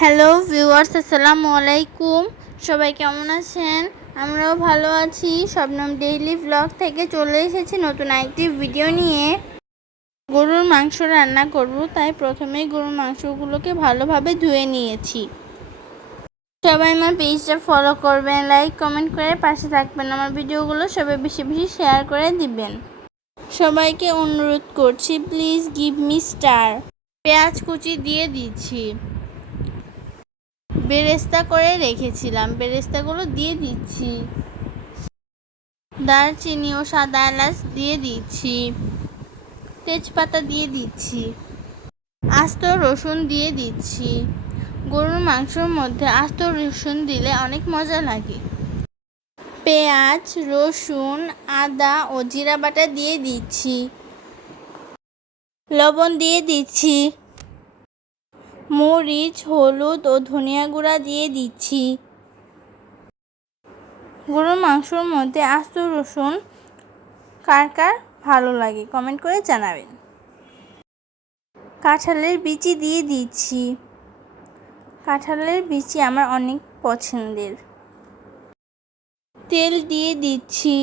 Hello viewers, আসসালামু আলাইকুম। সবাই কেমন আছেন? আমরাও ভালো আছি। শবনম ডেইলি ব্লগ থেকে চলে এসেছি নতুন একটি ভিডিও নিয়ে। গরুর মাংস রান্না করব, তাই প্রথমেই গরুর মাংসগুলোকে ভালোভাবে ধুয়ে নিয়েছি। সবাই আমার পেজটা ফলো করবেন, লাইক কমেন্ট করে পাশে থাকবেন। আমার ভিডিওগুলো সবাই বেশি বেশি শেয়ার করে দিবেন। সবাইকে অনুরোধ করছি, প্লিজ গিভ মি স্টার। পেঁয়াজ কুচি দিয়ে দিচ্ছি। বেরেস্তা করে রেখেছিলাম, বেরেস্তাগুলো দিয়ে দিচ্ছি। দারচিনি ও সাদা এলাচ দিয়ে দিচ্ছি। তেজপাতা দিয়ে দিচ্ছি। আস্ত রসুন দিয়ে দিচ্ছি। গরুর মাংসের মধ্যে আস্ত রসুন দিলে অনেক মজা লাগে। পেঁয়াজ, রসুন, আদা ও জিরা বাটা দিয়ে দিচ্ছি। লবণ দিয়ে দিচ্ছি। মরিচ, হলুদ ও ধনিয়া গুঁড়া দিয়ে দিচ্ছি। গরুর মাংসের মধ্যে আস্ত রসুন কার কার ভালো লাগে কমেন্ট করে জানাবেন। কাঁঠালের বিচি দিয়ে দিচ্ছি। কাঁঠালের বিচি আমার অনেক পছন্দের। তেল দিয়ে দিচ্ছি।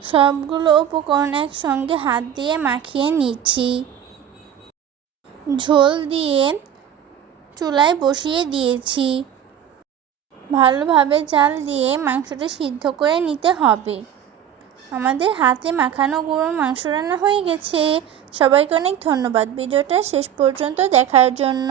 সবগুলো উপকরণ একসঙ্গে হাত দিয়ে মাখিয়ে নিচ্ছি। ঝোল দিয়ে চুলায় বসিয়ে দিয়েছি। ভালোভাবে জাল দিয়ে মাংসটা সিদ্ধ করে নিতে হবে। আমাদের হাতে মাখানো গরুর মাংস রান্না হয়ে গেছে। সবাইকে অনেক ধন্যবাদ ভিডিওটা শেষ পর্যন্ত দেখার জন্য।